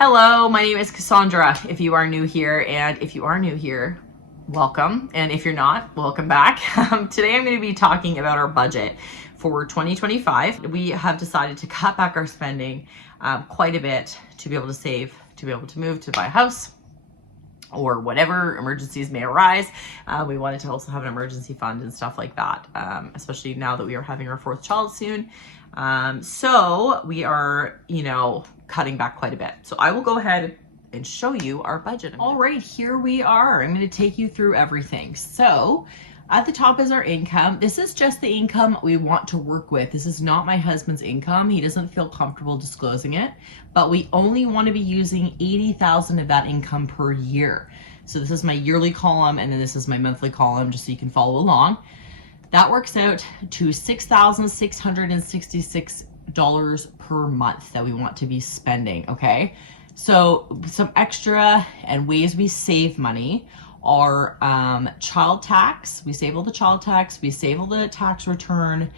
Hello, my name is Cassandra. If you are new here, welcome. And if you're not, welcome back. Today I'm going to be talking about our budget for 2025. We have decided to cut back our spending quite a bit to be able to save, to be able to move, to buy a house, or whatever emergencies may arise. We wanted to also have an emergency fund and stuff like that, especially now that we are having our fourth child soon. So we are, cutting back quite a bit. So I will go ahead and show you our budget. All right, here we are. I'm going to take you through everything. So at the top is our income. This is just the income we want to work with. This is not my husband's income. He doesn't feel comfortable disclosing it, but we only want to be using 80,000 of that income per year. So this is my yearly column, and then this is my monthly column, just so you can follow along. That works out to $6,666 per month that we want to be spending, okay? So some extra and ways we save money are child tax. We save all the child tax, we save all the tax return,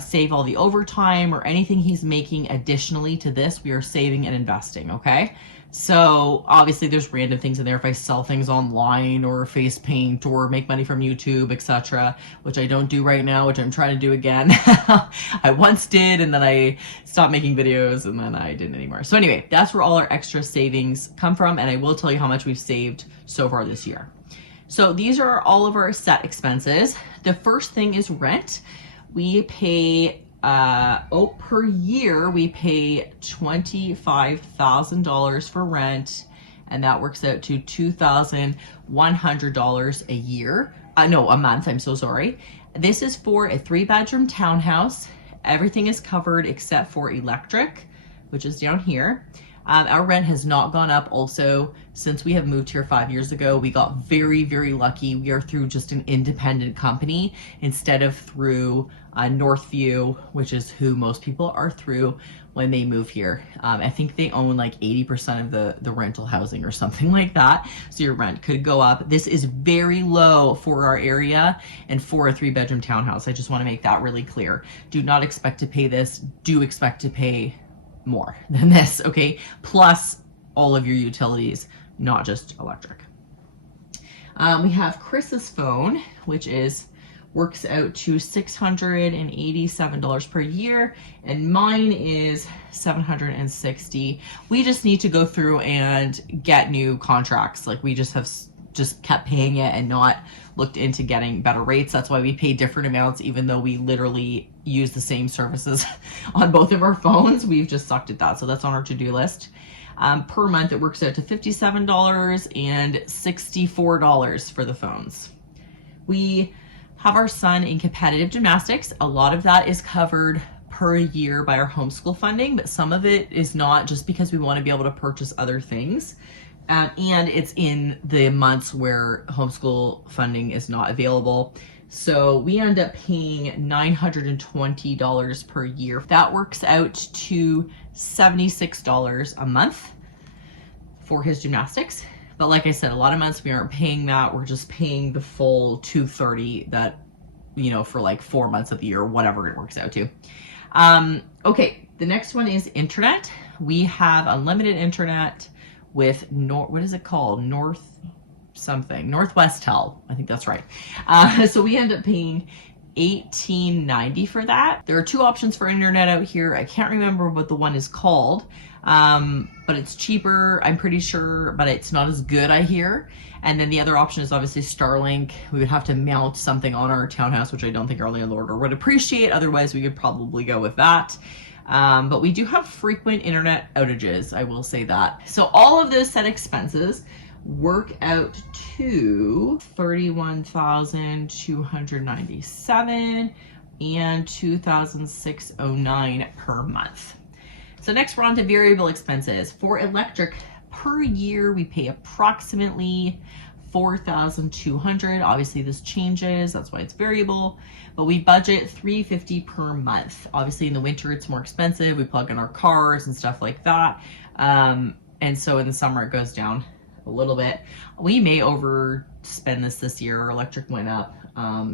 save all the overtime or anything he's making additionally to this, we are saving and investing, okay? So obviously there's random things in there if I sell things online or face paint or make money from YouTube, etc., which I don't do right now, which I'm trying to do again. I once did, and then I stopped making videos, and then I didn't anymore. So anyway, that's where all our extra savings come from, and I will tell you how much we've saved so far this year. So these are all of our set expenses. The first thing is rent. We pay per year we pay $25,000 for rent, and that works out to $2,100 a year. A month, I'm so sorry. This is for a 3-bedroom townhouse. Everything is covered except for electric, which is down here. Our rent has not gone up also since we have moved here 5 years ago. We got very, very lucky. We are through just an independent company instead of through Northview, which is who most people are through when they move here. I think they own like 80% of the rental housing or something like that. So your rent could go up. This is very low for our area and for a 3-bedroom townhouse. I just want to make that really clear. Do not expect to pay this. Do expect to pay more than this, okay? Plus all of your utilities, not just electric. We have Chris's phone, which works out to $687 per year, and mine is $760. We just need to go through and get new contracts. Like, we just have kept paying it and not looked into getting better rates. That's why we pay different amounts, even though we literally use the same services on both of our phones. We've just sucked at that. So that's on our to-do list. Per month, it works out to $57 and $64 for the phones. We have our son in competitive gymnastics. A lot of that is covered per year by our homeschool funding, but some of it is not, just because we want to be able to purchase other things. And it's in the months where homeschool funding is not available. So we end up paying $920 per year. That works out to $76 a month for his gymnastics. But like I said, a lot of months we aren't paying that. We're just paying the full $230 that, for like 4 months of the year, whatever it works out to. Okay, the next one is internet. We have unlimited internet with what is it called? Northwestel. I think that's right. So we end up paying $18.90 for that. There are 2 options for internet out here. I can't remember what the one is called, but it's cheaper, I'm pretty sure, but it's not as good, I hear. And then the other option is obviously Starlink. We would have to mount something on our townhouse, which I don't think our landlord would appreciate. Otherwise, we could probably go with that. But we do have frequent internet outages, I will say that. So all of those set expenses work out to $31,297 and $2,609 per month. So next we're on to variable expenses. For electric, per year we pay approximately $4,200. Obviously this changes, that's why it's variable, but we budget $350 per month. Obviously in the winter it's more expensive. We plug in our cars and stuff like that. And so in the summer it goes down a little bit. We may overspend this year. Our electric went up.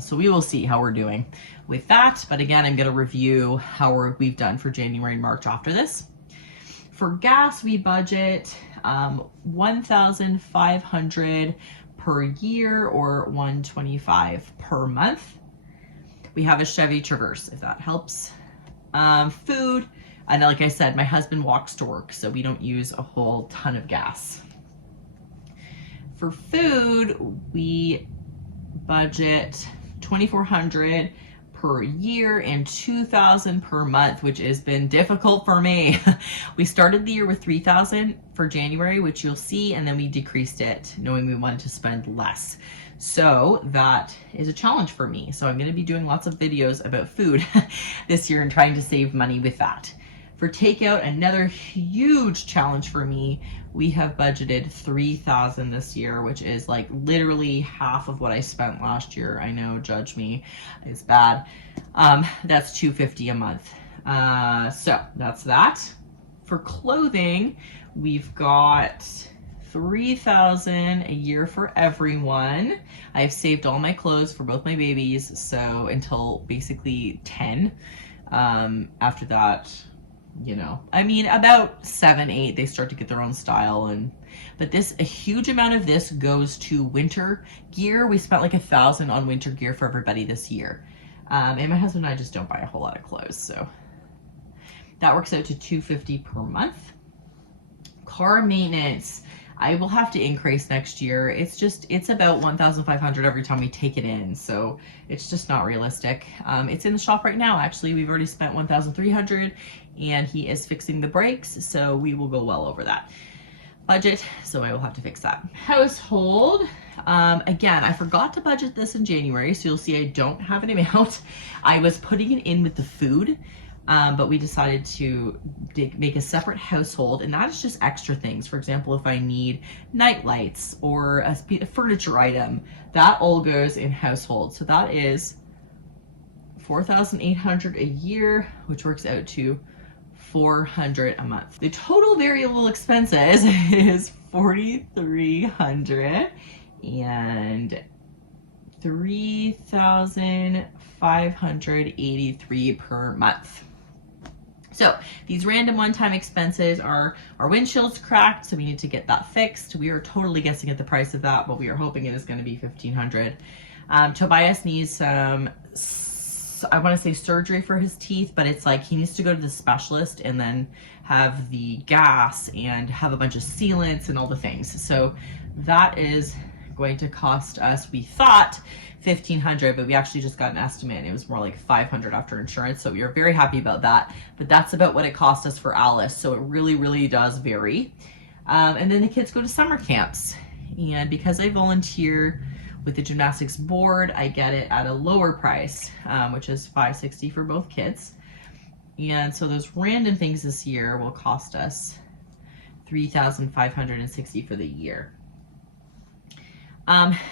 So we will see how we're doing with that. But again, I'm going to review how we've done for January and March after this. For gas, we budget $1,500 per year or $125 per month. We have a Chevy Traverse, if that helps. Food, and like I said, my husband walks to work, so we don't use a whole ton of gas. For food, we budget $2,400 per year and $2,000 per month, which has been difficult for me. We started the year with $3,000 for January, which you'll see, and then we decreased it knowing we wanted to spend less. So that is a challenge for me. So I'm going to be doing lots of videos about food this year and trying to save money with that. For takeout, another huge challenge for me, we have budgeted $3,000 this year, which is like literally half of what I spent last year. I know, judge me, it's bad. That's $250 a month. So that's that. For clothing, we've got $3,000 a year for everyone. I've saved all my clothes for both my babies, so until basically 10. After that, you know, I mean, about 7, 8, they start to get their own style. But a huge amount of this goes to winter gear. We spent like $1,000 on winter gear for everybody this year. And my husband and I just don't buy a whole lot of clothes. So that works out to $250 per month. Car maintenance, I will have to increase next year. It's about $1,500 every time we take it in. So it's just not realistic. It's in the shop right now. Actually, we've already spent $1,300 and he is fixing the brakes. So we will go well over that budget. So I will have to fix that. Household, again, I forgot to budget this in January. So you'll see I don't have an amount. I was putting it in with the food. But we decided to make a separate household, and that is just extra things. For example, if I need night lights or a furniture item, that all goes in household. So that is $4,800 a year, which works out to $400 a month. The total variable expenses is $4,300 and $3,583 per month. So these random one-time expenses are our windshield's cracked, so we need to get that fixed. We are totally guessing at the price of that, but we are hoping it is going to be $1,500. Tobias needs some, I want to say surgery for his teeth, but it's like he needs to go to the specialist and then have the gas and have a bunch of sealants and all the things. So that is going to cost us, we thought, $1,500, but we actually just got an estimate and it was more like $500 after insurance. So we are very happy about that, but that's about what it cost us for Alice. So it really, really does vary. And then the kids go to summer camps, and because I volunteer with the gymnastics board, I get it at a lower price, which is $560 for both kids. And so those random things this year will cost us $3,560 for the year.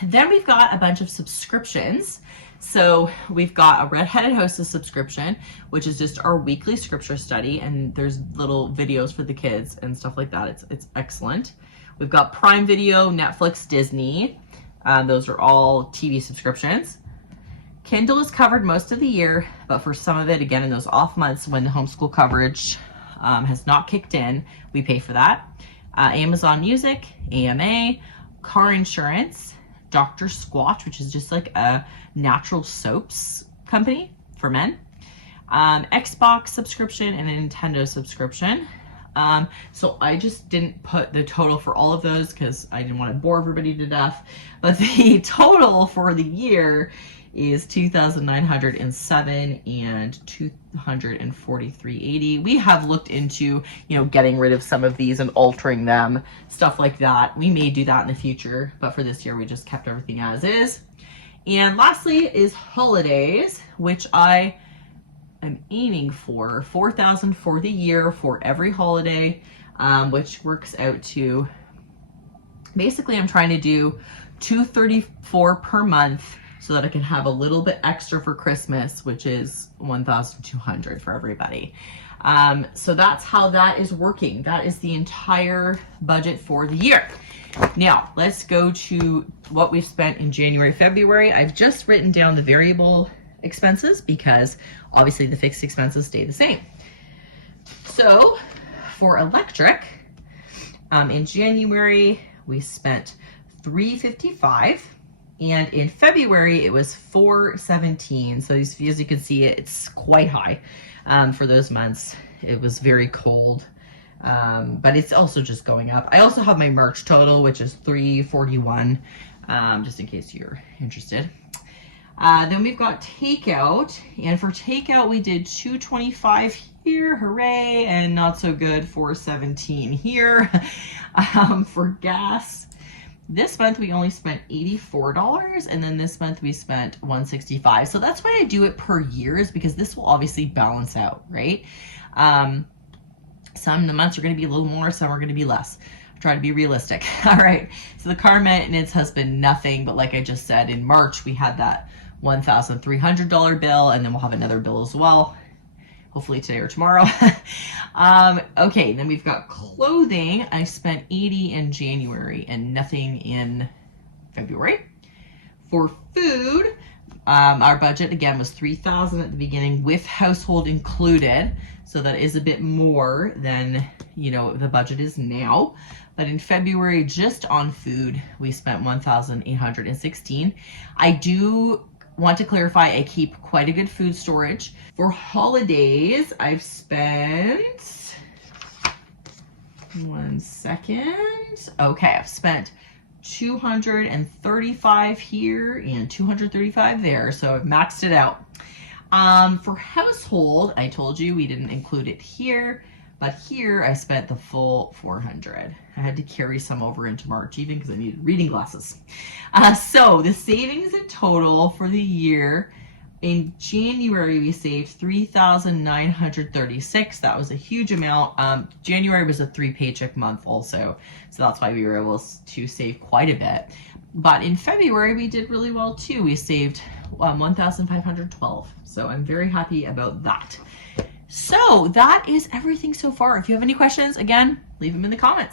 Then we've got a bunch of subscriptions. So we've got a Redheaded Hostess subscription, which is just our weekly scripture study, and there's little videos for the kids and stuff like that. It's excellent. We've got Prime Video, Netflix, Disney. Those are all TV subscriptions. Kindle is covered most of the year, but for some of it, again, in those off months when the homeschool coverage has not kicked in, we pay for that. Amazon Music, AMA, car insurance, Dr. Squatch, which is just like a natural soaps company for men, Xbox subscription, and a Nintendo subscription. So I just didn't put the total for all of those because I didn't want to bore everybody to death, but the total for the year is $2,907 and $243.80. We have looked into, getting rid of some of these and altering them, stuff like that. We may do that in the future, but for this year, we just kept everything as is. And lastly is holidays, which I am aiming for $4,000 for the year for every holiday, which works out to, basically I'm trying to do $234 per month, so that I can have a little bit extra for Christmas, which is $1,200 for everybody. So that's how that is working. That is the entire budget for the year. Now, let's go to what we've spent in January, February. I've just written down the variable expenses because obviously the fixed expenses stay the same. So for electric, in January, we spent $355, and in February, it was $417. So as you can see, it's quite high for those months. It was very cold, but it's also just going up. I also have my March total, which is $341, just in case you're interested. Then we've got takeout, and for takeout, we did $225 here, hooray, and not so good, $417 here. For gas, this month we only spent $84, and then this month we spent $165. So that's why I do it per year, is because this will obviously balance out, right? Some of the months are going to be a little more, some are going to be less. Try to be realistic. All right, so the car maintenance has been nothing, but like I just said, in March we had that $1,300 bill, and then we'll have another bill as well, hopefully today or tomorrow. Okay, then we've got clothing. I spent $80 in January and nothing in February. For food, our budget again was $3,000 at the beginning with household included, so that is a bit more than, you know, the budget is now. But in February, just on food, we spent $1,816. I do want to clarify, I keep quite a good food storage. For holidays, I've spent, one second. Okay, I've spent $235 here and $235 there, so I've maxed it out. For household, I told you we didn't include it here, but here I spent the full $400. I had to carry some over into March even because I needed reading glasses. So the savings in total for the year, in January we saved $3,936. That was a huge amount. January was a 3-paycheck month also, so that's why we were able to save quite a bit. But in February we did really well too. We saved $1,512. So I'm very happy about that. So that is everything so far. If you have any questions, again, leave them in the comments.